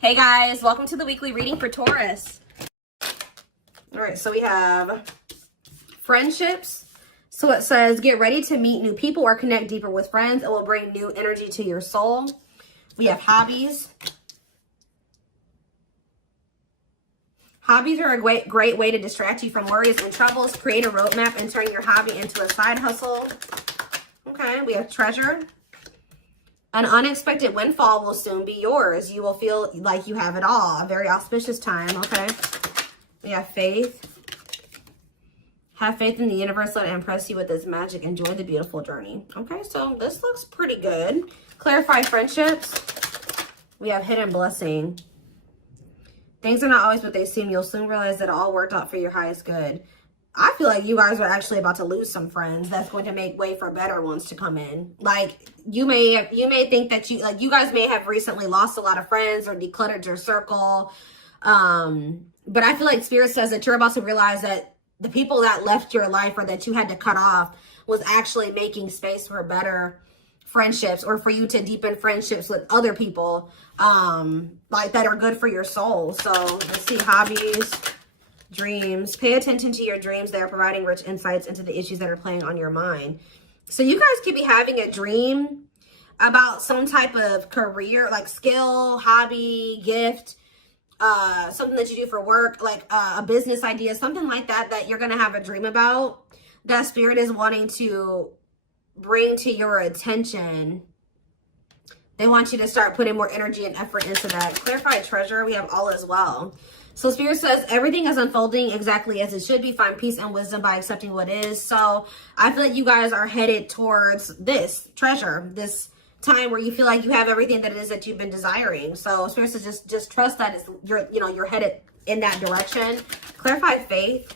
Hey guys, welcome to the weekly reading for Taurus. All right, so we have friendships. So it says, get ready to meet new people or connect deeper with friends. It will bring new energy to your soul. We have hobbies. Hobbies are a great way to distract you from worries and troubles. Create a roadmap and turn your hobby into a side hustle. Okay, we have treasure. An unexpected windfall will soon be yours. You will feel like you have it all. A very auspicious time, okay? We have faith. Have faith in the universe. Let it impress you with its magic. Enjoy the beautiful journey. Okay, so this looks pretty good. Clarify friendships. We have hidden blessing. Things are not always what they seem. You'll soon realize that it all worked out for your highest good. I feel like you guys are actually about to lose some friends. That's going to make way for better ones to come in. Like you may think that you guys may have recently lost a lot of friends or decluttered your circle. But I feel like Spirit says that you're about to realize that the people that left your life or that you had to cut off was actually making space for better friendships, or for you to deepen friendships with other people like that are good for your soul. So let's see, hobbies. Dreams. Pay attention to your dreams. They are providing rich insights into the issues that are playing on your mind. So you guys could be having a dream about some type of career, like skill, hobby, gift, something that you do for work, like a business idea, something like that, that you're going to have a dream about, that Spirit is wanting to bring to your attention. They want you to start putting more energy and effort into that. Clarify treasure. We have all as well. So Spirit says everything is unfolding exactly as it should be. Find peace and wisdom by accepting what is. So I feel like you guys are headed towards this treasure, this time where you feel like you have everything that it is that you've been desiring. So Spirit says just trust that you're headed in that direction. Clarify faith.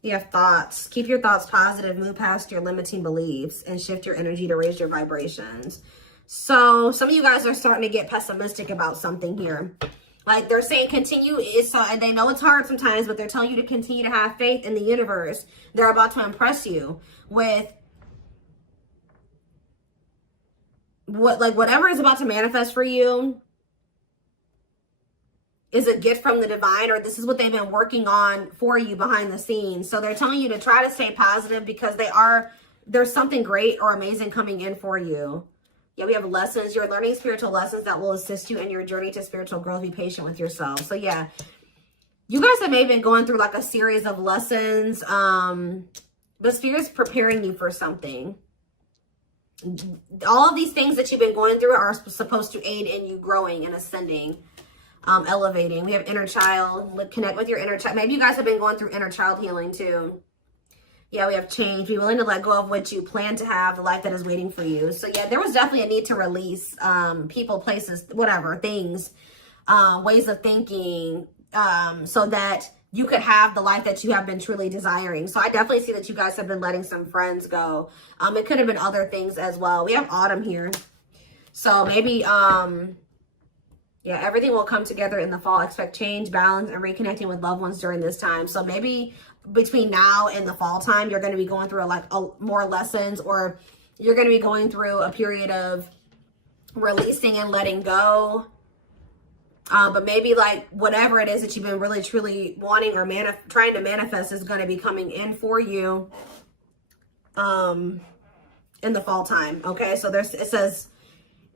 You have thoughts. Keep your thoughts positive. Move past your limiting beliefs and shift your energy to raise your vibrations. So some of you guys are starting to get pessimistic about something here. Like they're saying continue, and they know it's hard sometimes, but they're telling you to continue to have faith in the universe. They're about to impress you with whatever is about to manifest for you is a gift from the divine, or this is what they've been working on for you behind the scenes. So they're telling you to try to stay positive because there's something great or amazing coming in for you. Yeah, we have lessons. You're learning spiritual lessons that will assist you in your journey to spiritual growth. Be patient with yourself. So yeah, you guys have maybe been going through like a series of lessons. But Spirit's preparing you for something. All of these things that you've been going through are supposed to aid in you growing and ascending, elevating. We have inner child. Connect with your inner child. Maybe you guys have been going through inner child healing too. Yeah, we have change. Be willing to let go of what you plan to have, the life that is waiting for you. So yeah, there was definitely a need to release people, places, whatever, things, ways of thinking, so that you could have the life that you have been truly desiring. So I definitely see that you guys have been letting some friends go. It could have been other things as well. We have autumn here. So maybe, yeah, everything will come together in the fall. Expect change, balance, and reconnecting with loved ones during this time. So maybe between now and the fall time, you're going to be going through more lessons, or you're going to be going through a period of releasing and letting go. But maybe like whatever it is that you've been really truly wanting or trying to manifest is going to be coming in for you in the fall time. Okay, so it says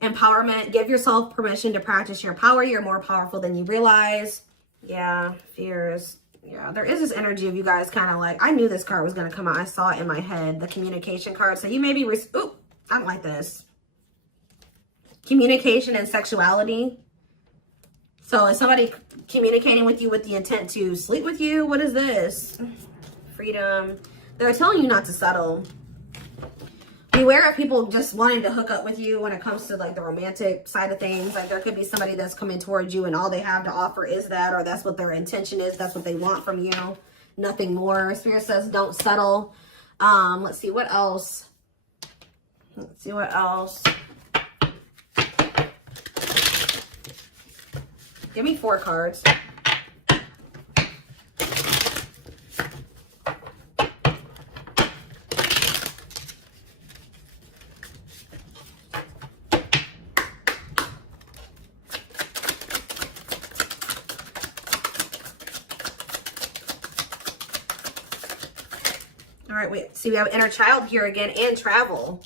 empowerment. Give yourself permission to practice your power. You're more powerful than you realize. Yeah, fears. Yeah, there is this energy of you guys kind of like, I knew this card was going to come out. I saw it in my head, the communication card. So you may be, ooh, I don't like this. Communication and sexuality. So is somebody communicating with you with the intent to sleep with you? What is this? Freedom. They're telling you not to settle. Beware of people just wanting to hook up with you when it comes to like the romantic side of things. Like there could be somebody that's coming towards you and all they have to offer is that, or that's what their intention is. That's what they want from you. Nothing more. Spirit says don't settle. Let's see what else. Let's see what else. Give me 4 cards. right, wait. See, we have inner child here again and travel.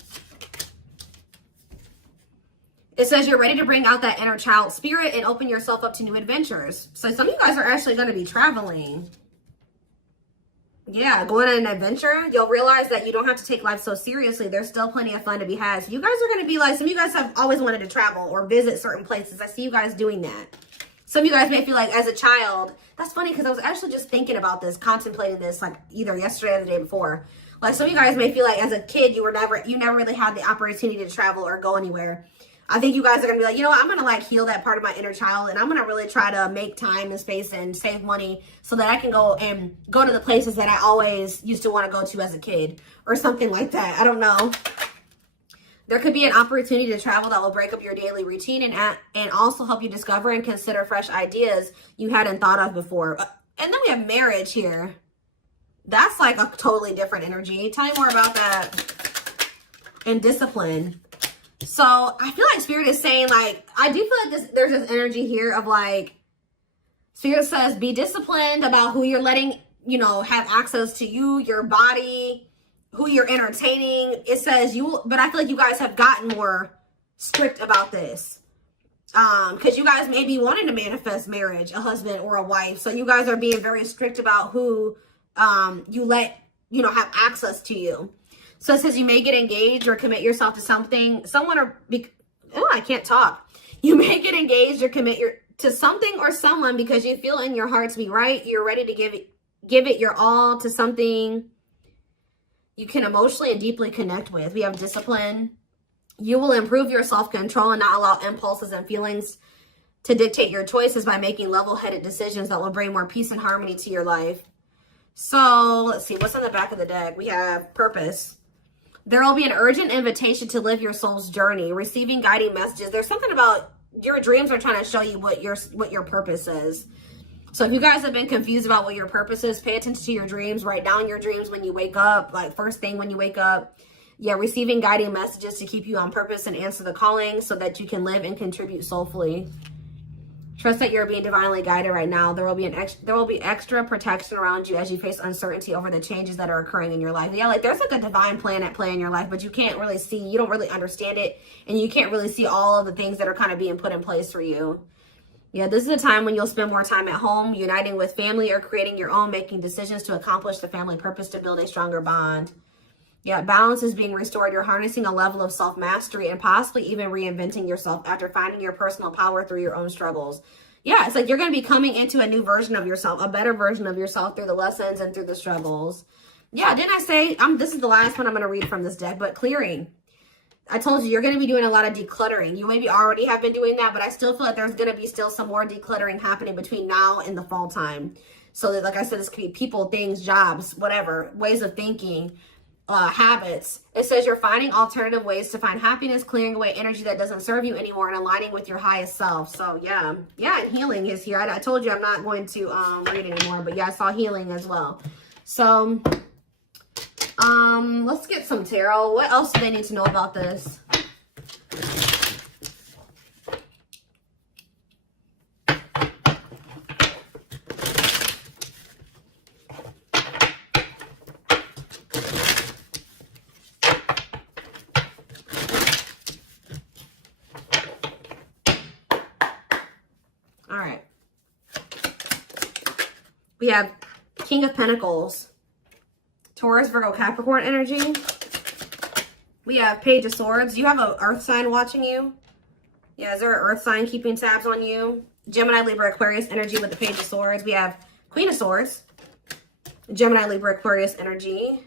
It says you're ready to bring out that inner child spirit and open yourself up to new adventures. So some of you guys are actually going to be traveling. Yeah, going on an adventure. You'll realize that you don't have to take life so seriously. There's still plenty of fun to be had. So you guys are going to be like, some of you guys have always wanted to travel or visit certain places. I see you guys doing that. Some of you guys may feel like as a child, that's funny because I was actually just thinking about this, contemplating this like either yesterday or the day before. Like some of you guys may feel like as a kid, you never really had the opportunity to travel or go anywhere. I think you guys are going to be like, you know what, I'm going to like heal that part of my inner child and I'm going to really try to make time and space and save money so that I can go to the places that I always used to want to go to as a kid or something like that. I don't know. There could be an opportunity to travel that will break up your daily routine and also help you discover and consider fresh ideas you hadn't thought of before. And then we have marriage here. That's like a totally different energy. Tell me more about that. And discipline. So I feel like Spirit is saying, like, I do feel like there's this energy here of like, Spirit says, be disciplined about who you're letting, you know, have access to you, your body, who you're entertaining. It says but I feel like you guys have gotten more strict about this. Because you guys may be wanting to manifest marriage, a husband or a wife. So you guys are being very strict about who you let, you know, have access to you. So it says you may get engaged or commit yourself to something, I can't talk. You may get engaged or commit to something or someone because you feel in your heart to be right. You're ready to give it your all to something you can emotionally and deeply connect with. We have discipline. You will improve your self-control and not allow impulses and feelings to dictate your choices by making level-headed decisions that will bring more peace and harmony to your life. So let's see, what's on the back of the deck? We have purpose. There will be an urgent invitation to live your soul's journey, receiving guiding messages. There's something about your dreams are trying to show you what your purpose is. So if you guys have been confused about what your purpose is, pay attention to your dreams. Write down your dreams when you wake up, like first thing when you wake up. Yeah, receiving guiding messages to keep you on purpose and answer the calling so that you can live and contribute soulfully. Trust that you're being divinely guided right now. There will be extra protection around you as you face uncertainty over the changes that are occurring in your life. Yeah, like there's like a divine plan at play in your life, but you can't really see, you don't really understand it, and you can't really see all of the things that are kind of being put in place for you. Yeah, this is a time when you'll spend more time at home, uniting with family or creating your own, making decisions to accomplish the family purpose to build a stronger bond. Yeah, balance is being restored. You're harnessing a level of self-mastery and possibly even reinventing yourself after finding your personal power through your own struggles. Yeah, it's like you're going to be coming into a new version of yourself, a better version of yourself through the lessons and through the struggles. Yeah, didn't I say, this is the last one I'm going to read from this deck, but clearing. I told you, you're going to be doing a lot of decluttering. You maybe already have been doing that, but I still feel like there's going to be still some more decluttering happening between now and the fall time. So that, like I said, this could be people, things, jobs, whatever, ways of thinking, habits. It says you're finding alternative ways to find happiness, clearing away energy that doesn't serve you anymore, and aligning with your highest self. So yeah, and healing is here. I told you I'm not going to read anymore, but yeah, I saw healing as well. So let's get some tarot. What else do they need to know about this? All right. We have King of Pentacles, Taurus, Virgo, Capricorn energy. We have Page of Swords. You have an earth sign watching you. Yeah, is there an earth sign keeping tabs on you? Gemini, Libra, Aquarius energy with the Page of Swords. We have Queen of Swords, Gemini, Libra, Aquarius energy.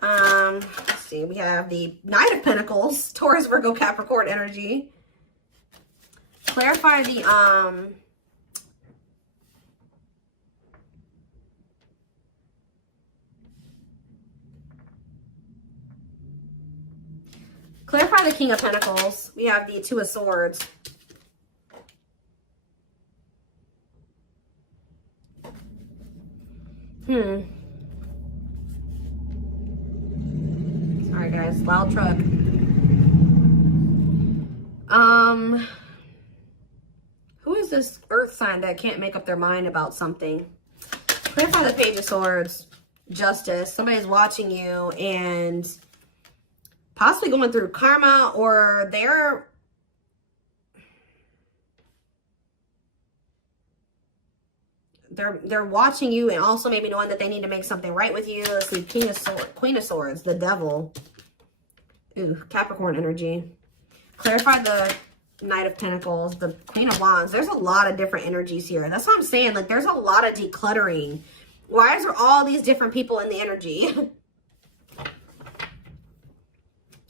Let's see. We have the Knight of Pentacles, Taurus, Virgo, Capricorn energy. Clarify the clarify the King of Pentacles. We have the Two of Swords. Sorry guys, loud truck. Who is this earth sign that can't make up their mind about something? Clarify the Page of Swords. Justice. Somebody's watching you and possibly going through karma, or they're watching you and also maybe knowing that they need to make something right with you. Let's see, Queen of Swords, the Devil. Ooh, Capricorn energy. Clarify the Knight of Pentacles, the Queen of Wands. There's a lot of different energies here. That's what I'm saying. Like, there's a lot of decluttering. Why is there all these different people in the energy?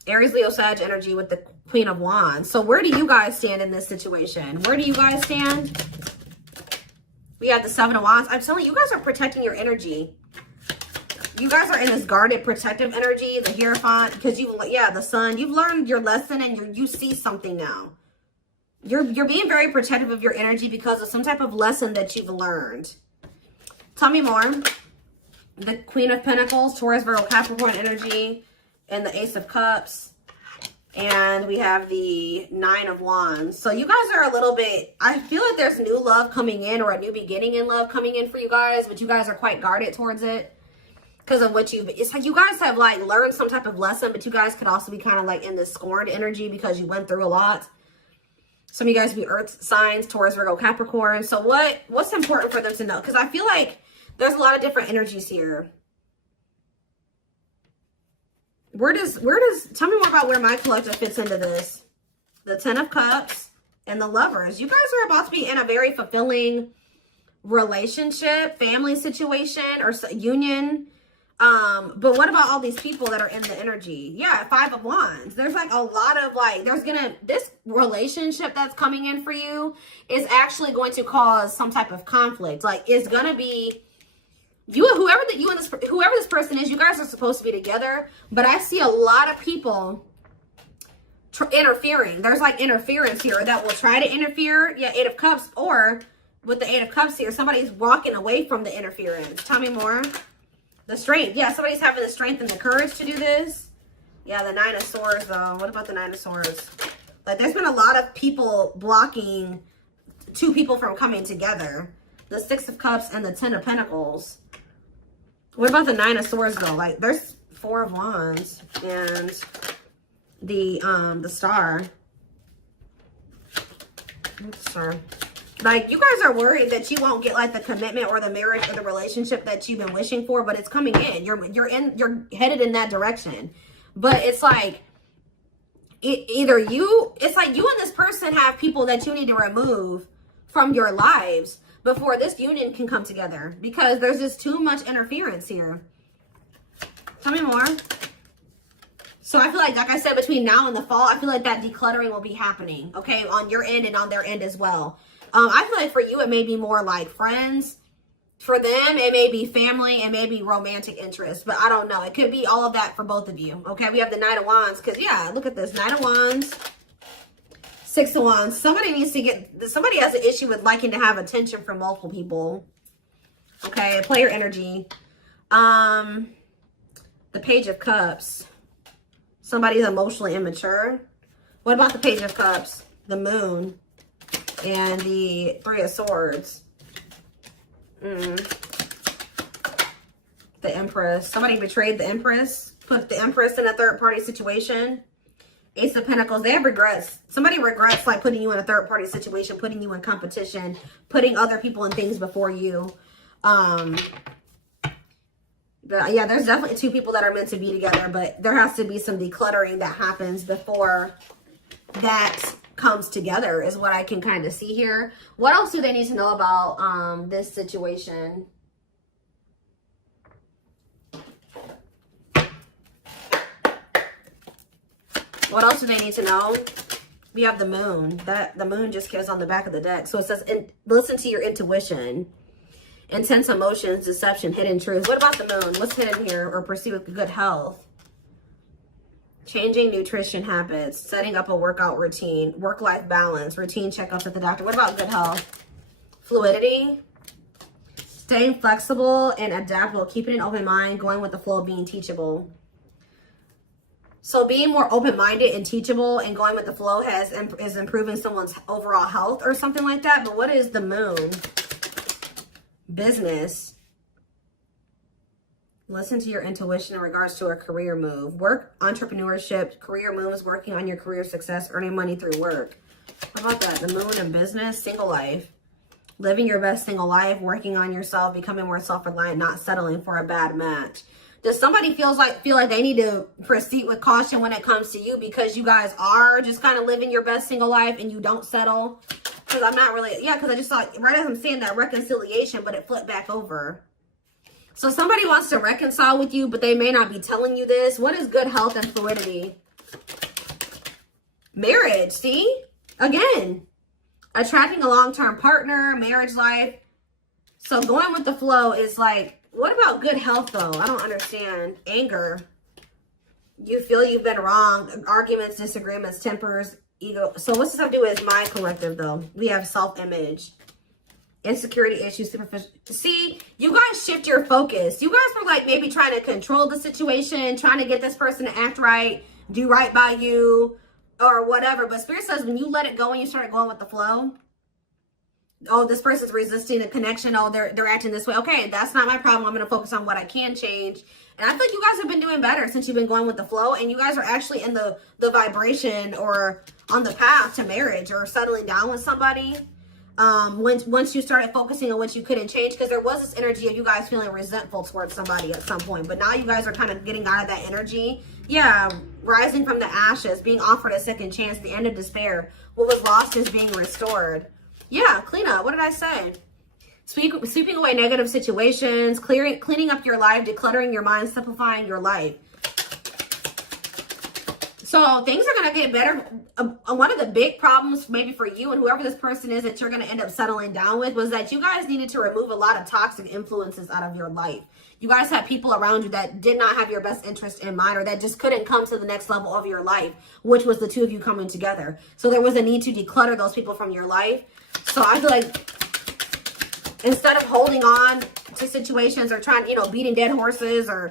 Aries, Leo, Sag energy with the Queen of Wands. So where do you guys stand in this situation? Where do you guys stand? We have the Seven of Wands. I'm telling you, you guys are protecting your energy. You guys are in this guarded, protective energy. The Hierophant, because the Sun. You've learned your lesson and you see something now. You're being very protective of your energy because of some type of lesson that you've learned. Tell me more. The Queen of Pentacles, Taurus, Virgo, Capricorn energy, and the Ace of Cups. And we have the Nine of Wands. So you guys are a little bit, I feel like there's new love coming in, or a new beginning in love coming in for you guys, but you guys are quite guarded towards it because of what it's like you guys have like learned some type of lesson, but you guys could also be kind of like in this scorned energy because you went through a lot. Some of you guys be earth signs, Taurus, Virgo, Capricorn. So what's important for them to know? Because I feel like there's a lot of different energies here. Where does, tell me more about where my collective fits into this. The Ten of Cups and the Lovers. You guys are about to be in a very fulfilling relationship, family situation, or union. But what about all these people that are in the energy? Yeah, Five of Wands. There's like a lot of like, this relationship that's coming in for you is actually going to cause some type of conflict. Like, it's going to be, whoever this person is, you guys are supposed to be together, but I see a lot of people interfering. There's like interference here that will try to interfere. Yeah, Eight of Cups, or with the Eight of Cups here, somebody's walking away from the interference. Tell me more. The strength. Yeah, somebody's having the strength and the courage to do this. Yeah, the Nine of Swords, though. What about the Nine of Swords? Like, there's been a lot of people blocking two people from coming together. The Six of Cups and the Ten of Pentacles. What about the Nine of Swords, though? Like, there's Four of Wands and the Star. Star. Like, you guys are worried that you won't get like the commitment or the marriage or the relationship that you've been wishing for, but it's coming in. You're headed in that direction. But it's like it's like you and this person have people that you need to remove from your lives before this union can come together, because there's just too much interference here. Tell me more. So I feel like I said, between now and the fall, I feel like that decluttering will be happening, okay, on your end and on their end as well. I feel like for you, it may be more like friends. For them, it may be family and maybe romantic interest, but I don't know. It could be all of that for both of you, okay? We have the Knight of Wands, because, yeah, look at this. Knight of Wands, Six of Wands. Somebody has an issue with liking to have attention from multiple people, okay? Player energy. The Page of Cups. Somebody's emotionally immature. What about the Page of Cups? The Moon. And the Three of Swords. The Empress. Somebody betrayed the Empress. Put the Empress in a third-party situation. Ace of Pentacles. They have regrets. Somebody regrets like putting you in a third-party situation, putting you in competition, putting other people and things before you. Yeah, there's definitely two people that are meant to be together, but there has to be some decluttering that happens before that comes together, is what I can kind of see here. What else do they need to know about this situation? What else do they need to know? We have the Moon. The Moon just goes on the back of the deck. So it says, listen to your intuition. Intense emotions, deception, hidden truth. What about the Moon? What's hidden here? Or pursue with good health. Changing nutrition habits, setting up a workout routine, work-life balance, routine checkups at the doctor. What about good health? Fluidity, staying flexible and adaptable, keeping an open mind, going with the flow, being teachable. So being more open-minded and teachable and going with the flow is improving someone's overall health or something like that. But what is the Moon? Business. Listen to your intuition in regards to a career move. Work, entrepreneurship, career moves, working on your career success, earning money through work. How about that? The moon in business, single life. Living your best single life, working on yourself, becoming more self-reliant, not settling for a bad match. Does somebody feel like they need to proceed with caution when it comes to you because you guys are just kind of living your best single life and you don't settle? Because I'm not really, yeah, because I just thought, right as I'm saying that, reconciliation, but it flipped back over. So somebody wants to reconcile with you, but they may not be telling you this. What is good health and fluidity? Marriage, see? Again, attracting a long-term partner, marriage life. So going with the flow is like, what about good health though? I don't understand. Anger. You feel you've been wrong. Arguments, disagreements, tempers, ego. So what's this have to do with my collective though? We have self-image. Insecurity issues, superficial. See, you guys shift your focus. You guys were like maybe trying to control the situation, trying to get this person to act right, do right by you, or whatever. But Spirit says when you let it go and you start going with the flow, oh, this person's resisting a connection. Oh, they're acting this way. Okay, that's not my problem. I'm going to focus on what I can change. And I feel like you guys have been doing better since you've been going with the flow. And you guys are actually in the vibration or on the path to marriage or settling down with somebody. Once you started focusing on what you couldn't change, because there was this energy of you guys feeling resentful towards somebody at some point, but now you guys are kind of getting out of that energy. Yeah, rising from the ashes, being offered a second chance, the end of despair. What was lost is being restored. Yeah, clean up. What did I say? Sweeping away negative situations, cleaning up your life, decluttering your mind, simplifying your life. So things are going to get better. One of the big problems maybe for you and whoever this person is that you're going to end up settling down with was that you guys needed to remove a lot of toxic influences out of your life. You guys had people around you that did not have your best interest in mind or that just couldn't come to the next level of your life, which was the two of you coming together. So there was a need to declutter those people from your life. So I feel like instead of holding on to situations or trying, beating dead horses or,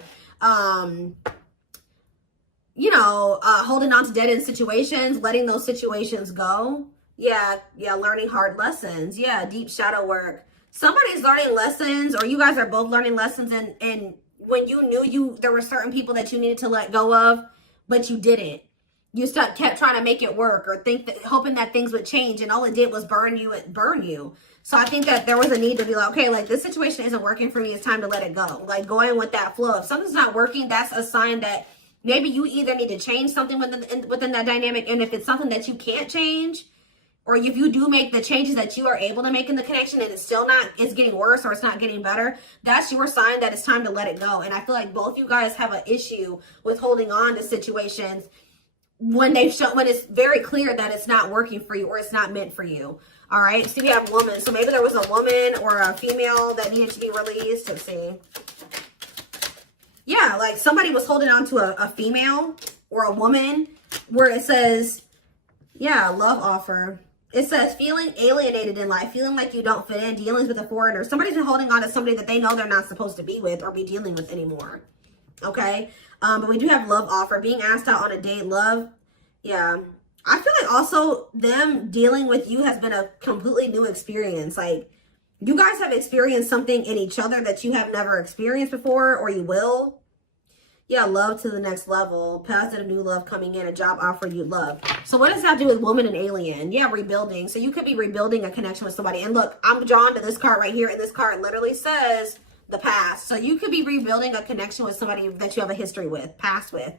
holding on to dead end situations, letting those situations go. Yeah, learning hard lessons. Yeah, deep shadow work. Somebody's learning lessons, or you guys are both learning lessons, and when you knew there were certain people that you needed to let go of, but you didn't. You kept trying to make it work or hoping that things would change, and all it did was burn you. So I think that there was a need to be like, okay, like this situation isn't working for me. It's time to let it go. Like going with that flow. If something's not working, that's a sign that maybe you either need to change something within that dynamic. And if it's something that you can't change, or if you do make the changes that you are able to make in the connection and it's getting worse or it's not getting better, that's your sign that it's time to let it go. And I feel like both you guys have an issue with holding on to situations when it's very clear that it's not working for you or it's not meant for you. All right. So we have woman. So maybe there was a woman or a female that needed to be released. Let's see. Yeah, like somebody was holding on to a female or a woman where it says, yeah, love offer. It says feeling alienated in life, feeling like you don't fit in, dealings with a foreigner. Somebody's been holding on to somebody that they know they're not supposed to be with or be dealing with anymore. Okay. But we do have love offer, being asked out on a date, love. Yeah. I feel like also them dealing with you has been a completely new experience. Like you guys have experienced something in each other that you have never experienced before, or you will. Yeah, love to the next level. Positive new love coming in, a job offer you love. So what does that do with woman and alien? Yeah, rebuilding. So you could be rebuilding a connection with somebody. And look, I'm drawn to this card right here. And this card literally says the past. So you could be rebuilding a connection with somebody that you have a history with, past with.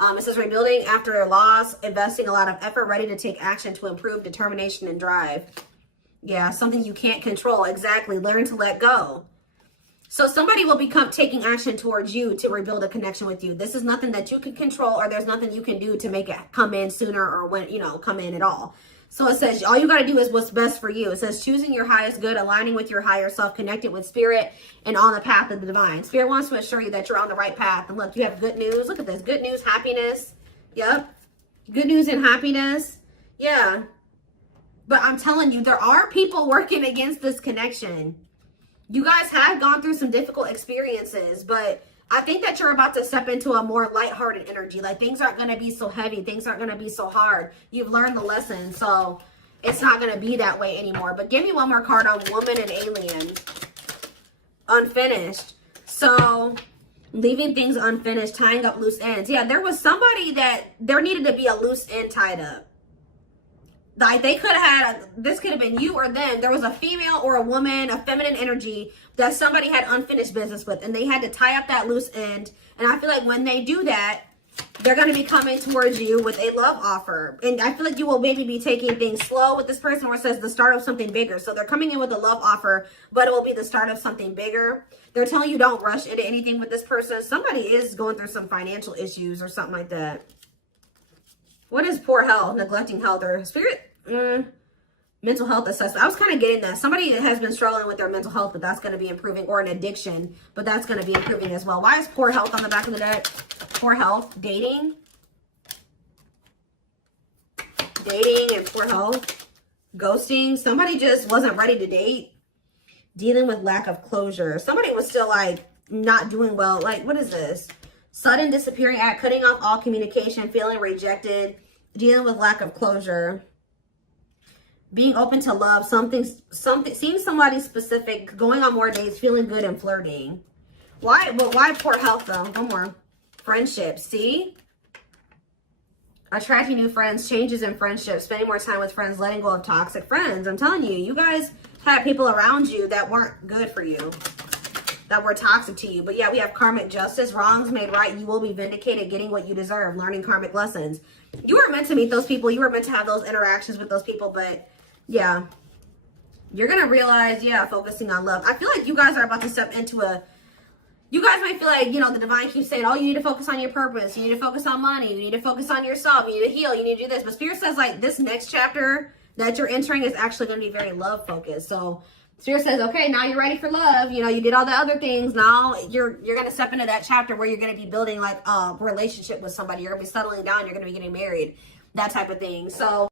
It says rebuilding after a loss, investing a lot of effort, ready to take action to improve determination and drive. Yeah, something you can't control. Exactly. Learn to let go. So somebody will become taking action towards you to rebuild a connection with you. This is nothing that you can control, or there's nothing you can do to make it come in sooner or when, come in at all. So it says all you got to do is what's best for you. It says choosing your highest good, aligning with your higher self, connected with spirit, and on the path of the divine. Spirit wants to assure you that you're on the right path. And look, you have good news. Look at this. Good news, happiness. Yep. Good news and happiness. Yeah. But I'm telling you, there are people working against this connection. You guys have gone through some difficult experiences, but I think that you're about to step into a more lighthearted energy. Like things aren't going to be so heavy. Things aren't going to be so hard. You've learned the lesson, so it's not going to be that way anymore. But give me one more card on woman and alien. Unfinished. So Leaving things unfinished, tying up loose ends. Yeah, there was somebody that there needed to be a loose end tied up. Like they could have had, this could have been you or them. There was a female or a woman, a feminine energy that somebody had unfinished business with, and they had to tie up that loose end. And I feel like when they do that, they're going to be coming towards you with a love offer. And I feel like you will maybe be taking things slow with this person, where it says the start of something bigger. So they're coming in with a love offer, but it will be the start of something bigger. They're telling you don't rush into anything with this person. Somebody is going through some financial issues or something like that. What is poor health, neglecting health, or spirit? Mental health assessment. I was kind of getting that. Somebody has been struggling with their mental health, but that's going to be improving, or an addiction, but that's going to be improving as well. Why is poor health on the back of the deck? Poor health, dating and poor health, ghosting. Somebody just wasn't ready to date, dealing with lack of closure. Somebody was still like not doing well. Like, what is this? Sudden disappearing act, cutting off all communication, feeling rejected, dealing with lack of closure. Being open to love, something, seeing somebody specific, going on more dates, feeling good and flirting. Why? But why poor health though? One more. Friendships. See? Attracting new friends, changes in friendships, spending more time with friends, letting go of toxic friends. I'm telling you, you guys had people around you that weren't good for you, that were toxic to you. But yeah, we have karmic justice, wrongs made right. You will be vindicated, getting what you deserve, learning karmic lessons. You were meant to meet those people. You were meant to have those interactions with those people, but yeah, you're going to realize, yeah, focusing on love. I feel like you guys are about to step into a, you guys might feel like, you know, the divine keeps saying, oh, you need to focus on your purpose. You need to focus on money. You need to focus on yourself. You need to heal. You need to do this. But Spirit says, like, this next chapter that you're entering is actually going to be very love focused. So Spirit says, okay, now you're ready for love. You know, you did all the other things. Now you're going to step into that chapter where you're going to be building like a relationship with somebody. You're going to be settling down. You're going to be getting married, that type of thing. So